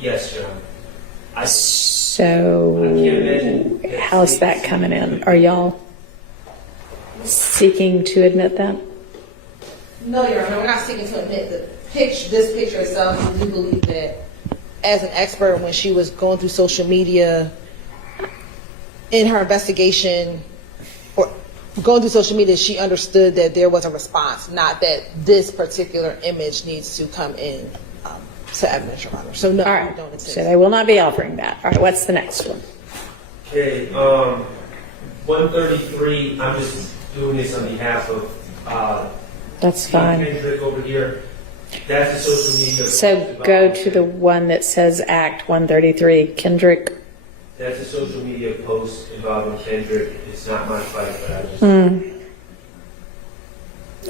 Yes, Your Honor. So how's that coming in? Are y'all seeking to admit that? No, Your Honor, we're not seeking to admit this picture itself. We believe that as an expert, when she was going through social media in her investigation, or going through social media, she understood that there was a response, not that this particular image needs to come in to evidence, Your Honor. So no, All right. we don't insist. So they will not be offering that. All right, what's the next one? Okay, 133, I'm just doing this on behalf of That's fine. Kendrick over here. That's a social media. So go to the one that says Act 133, Kendrick. That's a social media post involving Kendrick. It's not my fight, but I just...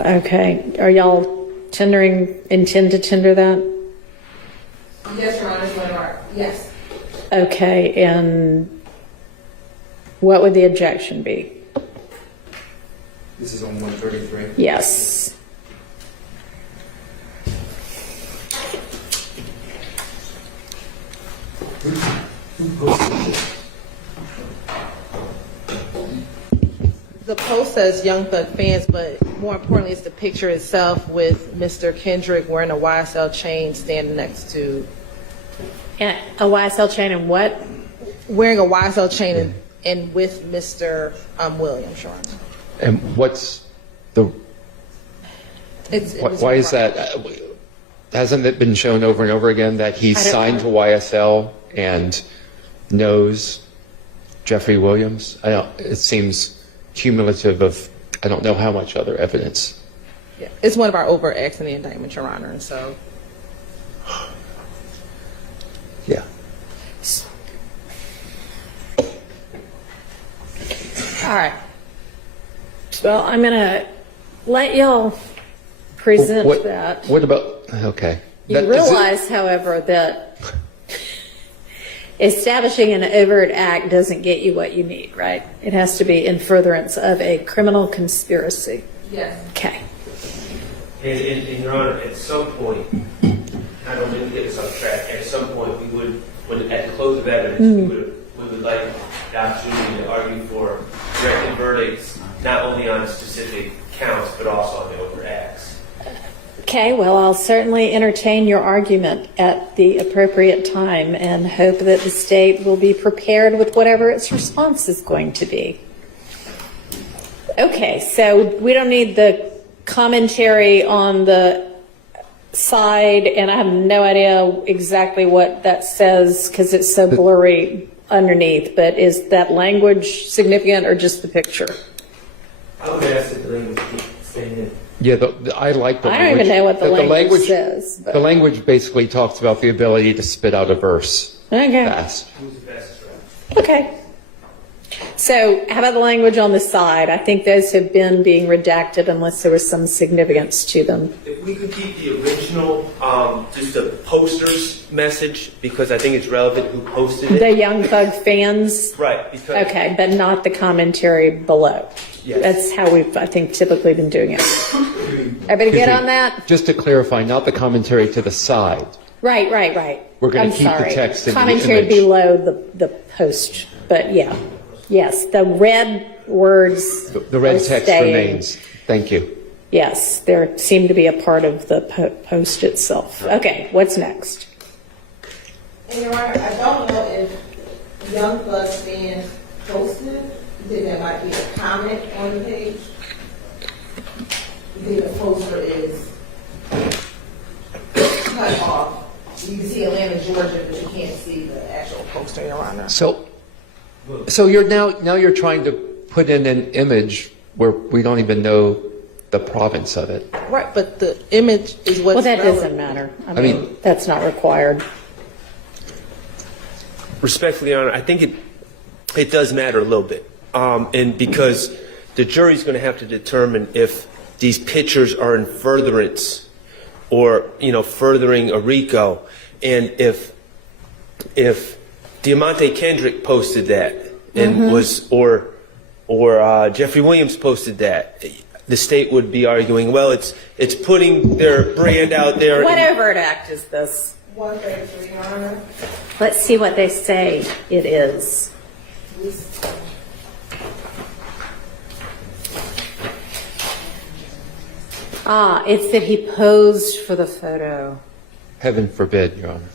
Okay, are y'all intend to tender that? Yes, Your Honor, it's one of our, yes. Okay, and what would the objection be? This is on 133. Yes. The post says Young Thug fans, but more importantly, it's the picture itself with Mr. Kendrick wearing a YSL chain standing next to... And a YSL chain and what? Wearing a YSL chain and with Mr. Williams, Your Honor. And what's the... Why is that? Hasn't it been shown over and over again that he's signed to YSL and knows Jeffrey Williams? It seems cumulative of I don't know how much other evidence. Yeah, it's one of our overt acts in the indictment, Your Honor, and so... Yeah. All right. Well, I'm going to let y'all present that. What about, okay. You realize, however, that establishing an overt act doesn't get you what you need, right? It has to be in furtherance of a criminal conspiracy. Yes. Okay. And Your Honor, at some point, I don't mean to get us off track, at some point we would, at the close of evidence, we would like the opportunity to argue for directed verdicts, not only on specific counts, but also on the overt acts. Okay, well, I'll certainly entertain your argument at the appropriate time and hope that the state will be prepared with whatever its response is going to be. Okay, so we don't need the commentary on the side, and I have no idea exactly what that says because it's so blurry underneath, but is that language significant or just the picture? I would ask that the language keep staying in. Yeah, I like the language. I don't even know what the language says. But. The language basically talks about the ability to spit out a verse fast. Who's the best friend? Okay. So how about the language on the side? I think those have been being redacted unless there was some significance to them. If we could keep the original, just the poster's message, because I think it's relevant who posted it. The Young Thug fans? Right. Because Okay, but not the commentary below. Yes. That's how we've, I think, typically been doing it. Everybody get on that? Just to clarify, not the commentary to the side. Right. We're going to keep sorry. the text in commentary the image. below the post, but yeah. Yes, the red words. The red text remains. Thank you. Yes, there seem to be a part of the post itself. Okay, what's next? And Your Honor, I don't know if Young Thug fans posted. I think that might be a comment on the page. I think the poster is cut off. You can see Atlanta, Georgia, but you can't see the actual poster, Your Honor. So you're now you're trying to put in an image where we don't even know the province of it. Right, but the image is what's Well, that relevant. doesn't matter. I mean, that's not required. respectfully, Your Honor, I think it does matter a little bit, and because the jury's going to have to determine if these pictures are in furtherance or furthering a RICO, and if Deamonte Kendrick posted that and or Jeffrey Williams posted that, the state would be arguing, well, it's putting their brand out there. What overt act is this? 133, Your Honor. Let's see what they say it is. Ah, it's that he posed for the photo. Heaven forbid, Your Honor.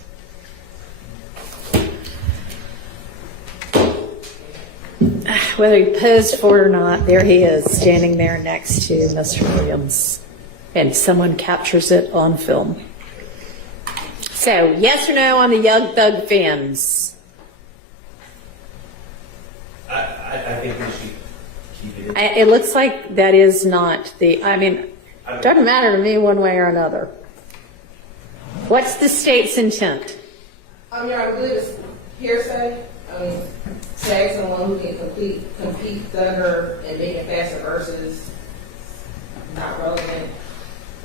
Whether he posed for it or not, there he is, standing there next to Mr. Williams. And someone captures it on film. So, yes or no on the Young Thug fans? I think we should keep it. It looks like that is not the, I mean, it doesn't matter to me one way or another. What's the state's intent? Your Honor, I believe it's hearsay. Tags on one who can compete Thugger and make it faster versus not relevant.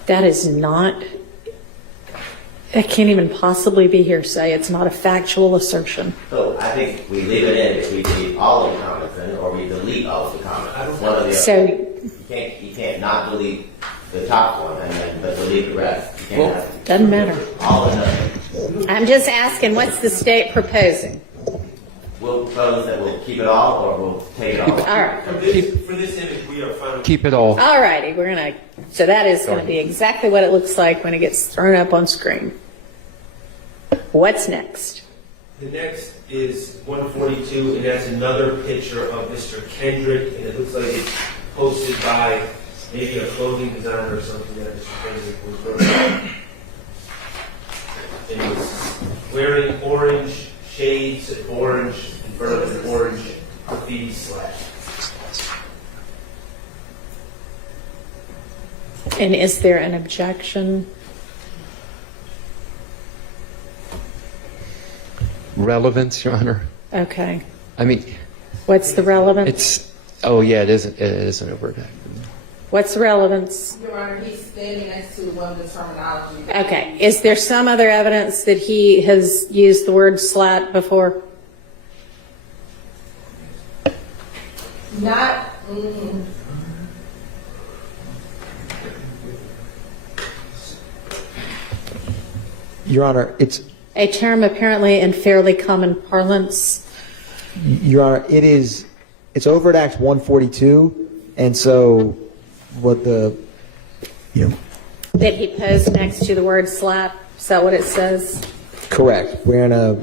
That is not, it can't even possibly be hearsay. It's not a factual assertion. So I think we leave it in. If we delete all of the comments in it, or we delete all of the comments. One of the So, you can't not delete the top one and then but delete the rest. You can't have doesn't matter. all or nothing. I'm just asking, what's the state proposing? We'll propose that we'll keep it all or we'll take it all. All right. For this image, we are fine. Keep it all. All righty, so that is going to be exactly what it looks like when it gets thrown up on screen. What's next? The next is 142, and that's another picture of Mr. Kendrick, and it looks like it's posted by maybe a clothing designer or something that Mr. Kendrick was wearing. And he's wearing orange shades of orange in front of an orange graffiti slab. And is there an objection? Relevance, Your Honor. Okay. I mean, What's the relevance? it's, oh yeah, it is an overt act. What's the relevance? Your Honor, he's standing next to one of the terminology. Okay. Is there some other evidence that he has used the word slat before? Not. Your Honor, it's A term apparently in fairly common parlance. Your Honor, it's overt act 142, and so what That he posed next to the word slat. Is that what it says? correct, wearing a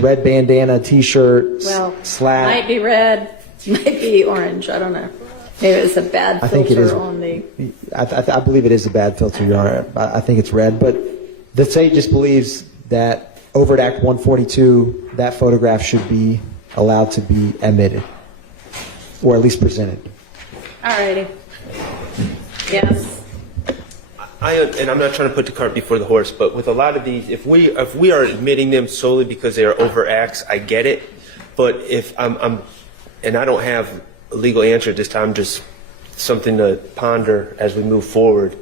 red bandana, T-shirt, Well, slat. might be red, might be orange. I don't know. Maybe it was a bad I think it is. filter on the. I believe it is a bad filter, Your Honor. I think it's red, but the state just believes that overt act 142, that photograph should be allowed to be emitted, or at least presented. Alrighty. Yes. And I'm not trying to put the cart before the horse, but with a lot of these, if we are admitting them solely because they are overacts, I get it. But if and I don't have a legal answer at this time, just something to ponder as we move forward.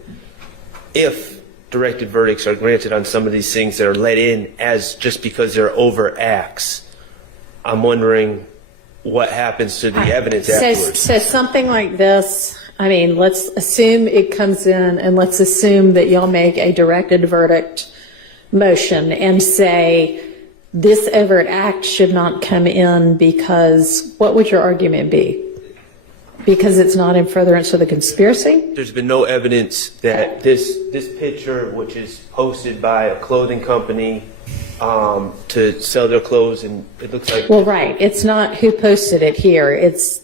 If directed verdicts are granted on some of these things that are let in as just because they're overacts, I'm wondering what happens to the evidence afterwards. So something like this, I mean, let's assume it comes in and let's assume that y'all make a directed verdict motion and say this overt act should not come in because, what would your argument be? Because it's not in furtherance of the conspiracy? There's been no evidence that this picture, which is posted by a clothing company to sell their clothes, and it looks like. Well, right. It's not who posted it here. It's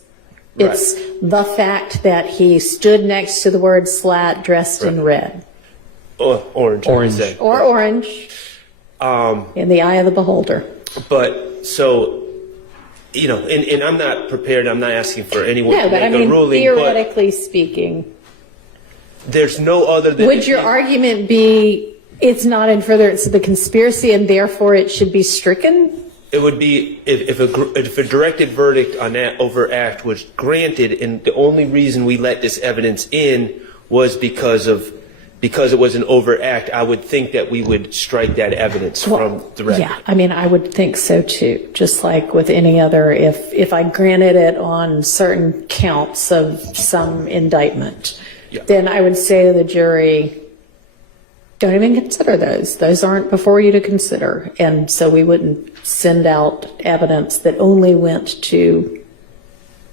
the fact that he stood next to the word slat dressed in red. Orange. I would say. Or orange. In the eye of the beholder. But so, and I'm not prepared. I'm not asking for anyone No, to but I make mean, a ruling. theoretically speaking, But there's no other than. would your argument be it's not in furtherance of the conspiracy and therefore it should be stricken? It would be if a directed verdict on that overact was granted, and the only reason we let this evidence in was because it was an overact. I would think that we would strike that evidence from the record. Yeah, I mean, I would think so too. Just like with any other, if I granted it on certain counts of some indictment, Yeah. then I would say to the jury, don't even consider those. Those aren't before you to consider. And so we wouldn't send out evidence that only went to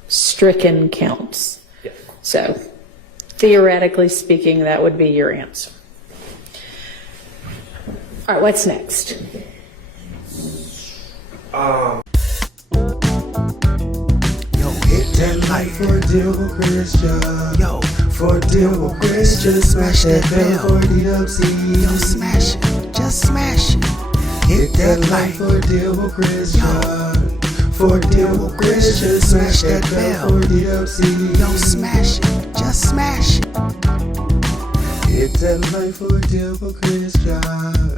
stricken counts. Yeah. So theoretically speaking, that would be your answer. All right, what's next? Hit that like for a deal with Christian. Yo, for a deal with Christian. Smash that bell for DWC. Yo, smash it, just smash it. Hit that like for a deal with Christian. For a deal with Christian. Smash that bell for DWC. Yo, smash it, just smash it. Hit that like for a deal with Christian.